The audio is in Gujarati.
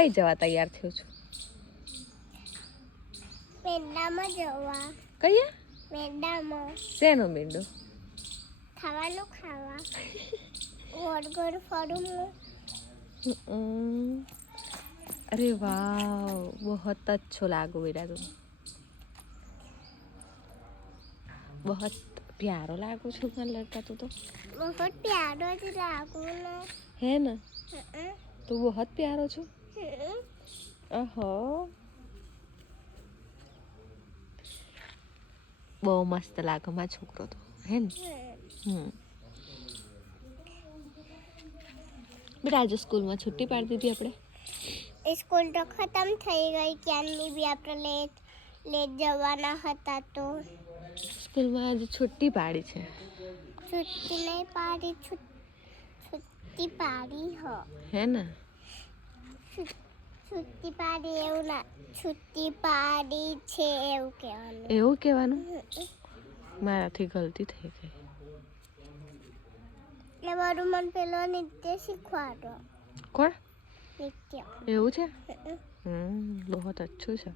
કઈ જવા તૈયાર થયો છું? મેંદામાં જવા. કઈએ? મેંદામાં. શેનો મેંદો? ખાવાનું ખાવા. ગોળ ગોળ ફરું હું. अरे वाह बहुत अच्छो लागो बेटा तुम बहुत प्यारो लागो छो मन लड़का तू तो बहुत प्यारो જ લાગુ ને है ना तू बहुत प्यारो छो अहो બહુ મસ્ત લાગે માં છોકરો તો હે ને બેટા આજે સ્કૂલમાં છુટ્ટી પાડી દીધી આપણે સ્કૂલ તો ખતમ થઈ ગઈ ક્યારની બી આપણે લેટ જવાના હતા તો સ્કૂલમાં આજે છુટ્ટી પાડી છે છુટ્ટી નહીં પાડી છુટ્ટી પાડી હે ને છુટ્ટી પાડી એવું ના છુટ્ટી પાડી છે એવું કહેવાનું મારાથી ગલતી થઈ ગઈ એટલે મારું મન પેલો નૃત્ય શીખવાડો કોણ નૃત્ય એવું છે બહુ અચ્છું છે